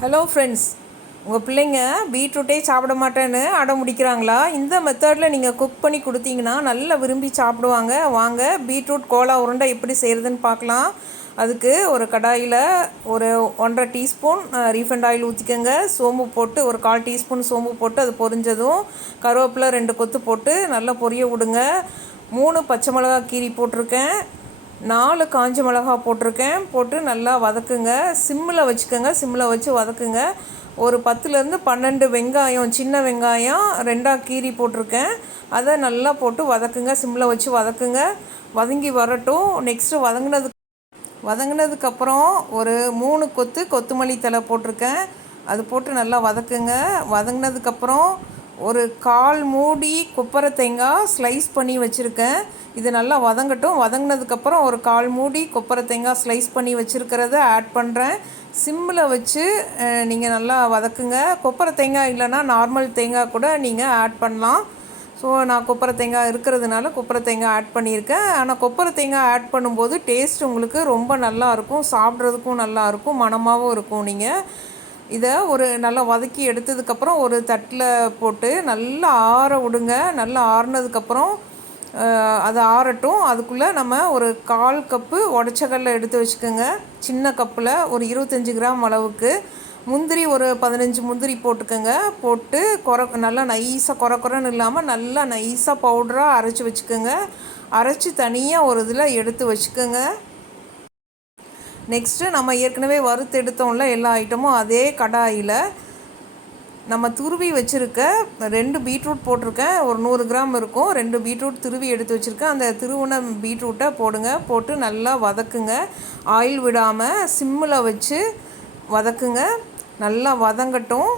Hello friends உங்கள் பிள்ளைங்க பீட்ரூட்டே சாப்பிட மாட்டேன்னு அடம் முடிக்கிறாங்களா? இந்த மெத்தடில் நீங்கள் குக் பண்ணி கொடுத்தீங்கன்னா நல்லா விரும்பி சாப்பிடுவாங்க. வாங்க பீட்ரூட் கோலா உருண்டை எப்படி செய்கிறதுன்னு பார்க்கலாம். அதுக்கு ஒரு கடாயில் ஒரு ஒன்றரை டீஸ்பூன் ரீஃபண்ட் ஆயில் ஊற்றிக்கோங்க சோம்பு போட்டு ஒரு கால் டீஸ்பூன் சோம்பு போட்டு அது பொரிஞ்சதும் கருவேப்பிலை ரெண்டு கொத்து போட்டு நல்லா பொரிய விடுங்க. மூணு பச்சை மிளகா கீரி போட்டிருக்கேன். நாலு காஞ்ச மிளகா போட்டிருக்கேன். போட்டு நல்லா வதக்குங்க. சிம்மில் வச்சுக்கோங்க. சிம்மில் வச்சு வதக்குங்க. ஒரு பத்துலேருந்து பன்னெண்டு வெங்காயம் சின்ன வெங்காயம் ரெண்டாக கீரி போட்டிருக்கேன். அதை நல்லா போட்டு வதக்குங்க. சிம்மில் வச்சு வதக்குங்க. வதங்கி வரட்டும். நெக்ஸ்ட்டு வதங்கினது வதங்கினதுக்கப்புறம் ஒரு மூணு கொத்து கொத்தமல்லி தலை போட்டிருக்கேன். அது போட்டு நல்லா வதக்குங்க. வதங்கினதுக்கப்புறம் ஒரு கால் மூடி கொப்பரை தேங்காய் ஸ்லைஸ் பண்ணி வச்சுருக்கேன். இது நல்லா வதங்கட்டும். வதங்கினதுக்கப்புறம் ஒரு கால் மூடி கொப்பரை தேங்காய் ஸ்லைஸ் பண்ணி வச்சுருக்கிறத ஆட் பண்ணுறேன் சிம்மில் வச்சு நீங்கள் நல்லா வதக்குங்க. கொப்பரை தேங்காய் இல்லைன்னா நார்மல் தேங்காய் கூட நீங்கள் ஆட் பண்ணலாம். ஸோ நான் கொப்பரை தேங்காய் இருக்கிறதுனால கொப்பரை தேங்காய் ஆட் பண்ணியிருக்கேன். ஆனால் கொப்பரை தேங்காய் ஆட் பண்ணும்போது டேஸ்ட் உங்களுக்கு ரொம்ப நல்லாயிருக்கும் சாப்பிட்றதுக்கும் நல்லாயிருக்கும் மனமாகவும் இருக்கும் நீங்கள் இதை ஒரு நல்லா வதக்கி எடுத்ததுக்கப்புறம் ஒரு தட்டில் போட்டு நல்லா ஆற விடுங்க. நல்லா ஆறுனதுக்கப்புறம் அது ஆறட்டும். அதுக்குள்ளே நம்ம ஒரு கால் கப்பு உடச்சக்கல்ல எடுத்து வச்சுக்கோங்க. சின்ன கப்பில் ஒரு இருபத்தஞ்சி கிராம் அளவுக்கு. முந்திரி ஒரு பதினஞ்சு முந்திரி போட்டுக்கோங்க. போட்டு குற நல்லா நைஸாக குறை குறைன்னு இல்லாமல் நல்லா நைஸாக பவுடராக அரைச்சி வச்சுக்கோங்க. அரைச்சி தனியாக ஒரு இதில் எடுத்து வச்சுக்கோங்க. நெக்ஸ்ட்டு நம்ம ஏற்கனவே வறுத்து எடுத்தோம்ல எல்லா ஐட்டமும் அதே கடாயில் நம்ம துருவி வச்சுருக்க ரெண்டு பீட்ரூட் போட்டிருக்கேன். ஒரு நூறு கிராம் இருக்கும். ரெண்டு பீட்ரூட் துருவி எடுத்து வச்சுருக்கேன். அந்த திருவுண பீட்ரூட்டை போடுங்க. போட்டு நல்லா வதக்குங்க. ஆயில் விடாமல் சிம்மில் வச்சு வதக்குங்க. நல்லா வதங்கட்டும்.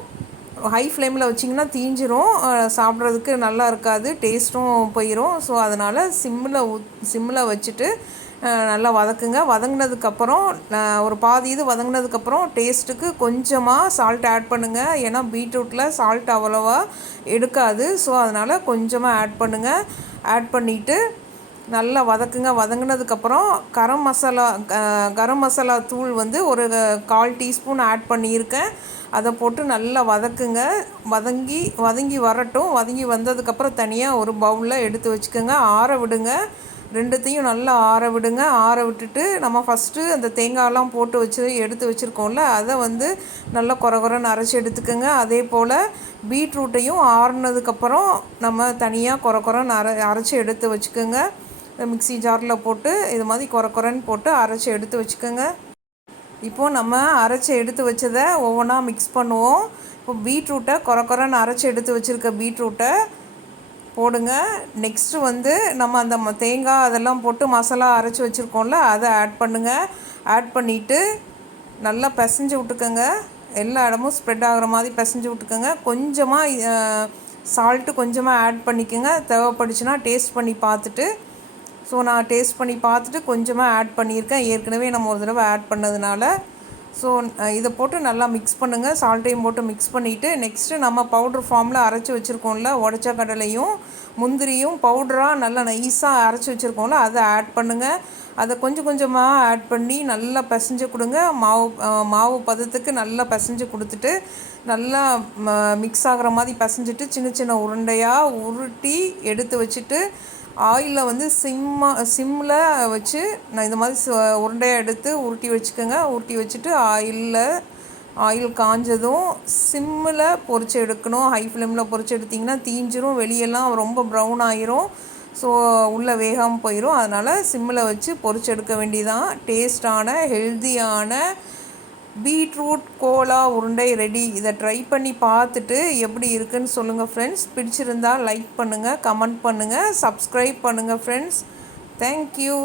ஹை ஃப்ளேமில் வச்சிங்கன்னா தீஞ்சிரும். சாப்பிட்றதுக்கு நல்லா இருக்காது. டேஸ்ட்டும் போயிடும் ஸோ அதனால் சிம்மில் சிம்மில் வச்சுட்டு நல்லா வதக்குங்க. வதங்கினதுக்கப்புறம் ஒரு பாதி இது வதங்கினதுக்கப்புறம் டேஸ்ட்டுக்கு கொஞ்சமாக சால்ட் ஆட் பண்ணுங்கள் ஏன்னா பீட்ரூட்டில் சால்ட் அவ்வளோவா எடுக்காது. ஸோ அதனால் கொஞ்சமாக ஆட் பண்ணுங்கள் ஆட் பண்ணிவிட்டு நல்லா வதக்குங்க. வதங்கினதுக்கப்புறம் கரம் மசாலா கரம் மசாலா தூள் வந்து ஒரு கால் டீஸ்பூன் ஆட் பண்ணியிருக்கேன். அதை போட்டு நல்லா வதக்குங்க. வதங்கி வதங்கி வரட்டும். வதங்கி வந்ததுக்கப்புறம் தனியாக ஒரு பவுலில் எடுத்து வச்சுக்கோங்க. ஆற விடுங்க. ரெண்டுத்தையும் நல்லா ஆற விடுங்க. ஆற விட்டுட்டு நம்ம ஃபஸ்ட்டு அந்த தேங்காயெல்லாம் போட்டு வச்சு எடுத்து வச்சுருக்கோம்ல அதை வந்து நல்லா குறை குறைன்னு அரைச்சி எடுத்துக்கோங்க. அதே போல் பீட்ரூட்டையும் ஆறுனதுக்கப்புறம் நம்ம தனியாக குறை குறைன்னு அரை அரைச்சி எடுத்து வச்சுக்கோங்க. மிக்சி ஜாரில் போட்டு இது மாதிரி குறை குறைன்னு போட்டு அரைச்சி எடுத்து வச்சுக்கோங்க. இப்போது நம்ம அரைச்சி எடுத்து வச்சதை ஒவ்வொன்றா மிக்ஸ் பண்ணுவோம். இப்போ பீட்ரூட்டை குறை குறைன்னு அரைச்சி எடுத்து வச்சுருக்க பீட்ரூட்டை போடுங்க. நெக்ஸ்ட்டு வந்து நம்ம அந்த தேங்காய் அதெல்லாம் போட்டு மசாலா அரைச்சி வச்சுருக்கோம்ல அதை ஆட் பண்ணுங்கள் ஆட் பண்ணிவிட்டு நல்லா பிசைஞ்சு விட்டுக்கோங்க. எல்லா இடமும் ஸ்ப்ரெட் ஆகிற மாதிரி பிசைஞ்சு விட்டுக்கோங்க. கொஞ்சமாக சால்ட்டு கொஞ்சமாக ஆட் பண்ணிக்கோங்க. தேவைப்படுச்சுன்னா டேஸ்ட் பண்ணி பார்த்துட்டு ஸோ நான் டேஸ்ட் பண்ணி பார்த்துட்டு கொஞ்சமாக ஆட் பண்ணியிருக்கேன். ஏற்கனவே நம்ம ஒரு தடவை ஆட் பண்ணதுனால ஸோ இதை போட்டு நல்லா மிக்ஸ் பண்ணுங்கள் சால்ட்டையும் போட்டு மிக்ஸ் பண்ணிவிட்டு நெக்ஸ்ட்டு நம்ம பவுட்ரு ஃபார்மில் அரைச்சி வச்சுருக்கோம்ல உடச்ச கடலையும் முந்திரியும் பவுடராக நல்லா நைஸாக அரைச்சி வச்சுருக்கோம்ல அதை ஆட் பண்ணுங்கள் அதை கொஞ்சம் கொஞ்சமாக ஆட் பண்ணி நல்லா பிசைஞ்சு கொடுங்க. மாவு மாவு பதத்துக்கு நல்லா பிசைஞ்சு கொடுத்துட்டு நல்லா மிக்ஸ் ஆகிற மாதிரி பிசைஞ்சிட்டு சின்ன சின்ன உருண்டையாக உருட்டி எடுத்து வச்சுட்டு ஆயிலில் வந்து சிம்மாக சிம்மில் வச்சு நான் இந்த மாதிரி உருண்டையாக எடுத்து உருட்டி வச்சுக்கோங்க. உருட்டி வச்சுட்டு ஆயிலில் ஆயில் காஞ்சதும் சிம்மில் பொறிச்சு எடுக்கணும். ஹை ஃப்ளேமில் பொறிச்சு எடுத்திங்கன்னா தீஞ்சிரும் வெளியெல்லாம் ரொம்ப ப்ரௌன் ஆயிரும். ஸோ உள்ளே வேகாமல் போயிடும் அதனால் சிம்மில் வச்சு பொறிச்சு எடுக்க வேண்டியதான் டேஸ்டான ஹெல்த்தியான பீட்ரூட் கோலா உருண்டை ரெடி இதை ட்ரை பண்ணி பார்த்துட்டு எப்படி இருக்குன்னு சொல்லுங்கள் ஃப்ரெண்ட்ஸ் பிடிச்சிருந்தா லைக் பண்ணுங்கள் கமெண்ட் பண்ணுங்கள் சப்ஸ்கிரைப் பண்ணுங்கள் ஃப்ரெண்ட்ஸ் தேங்க்யூ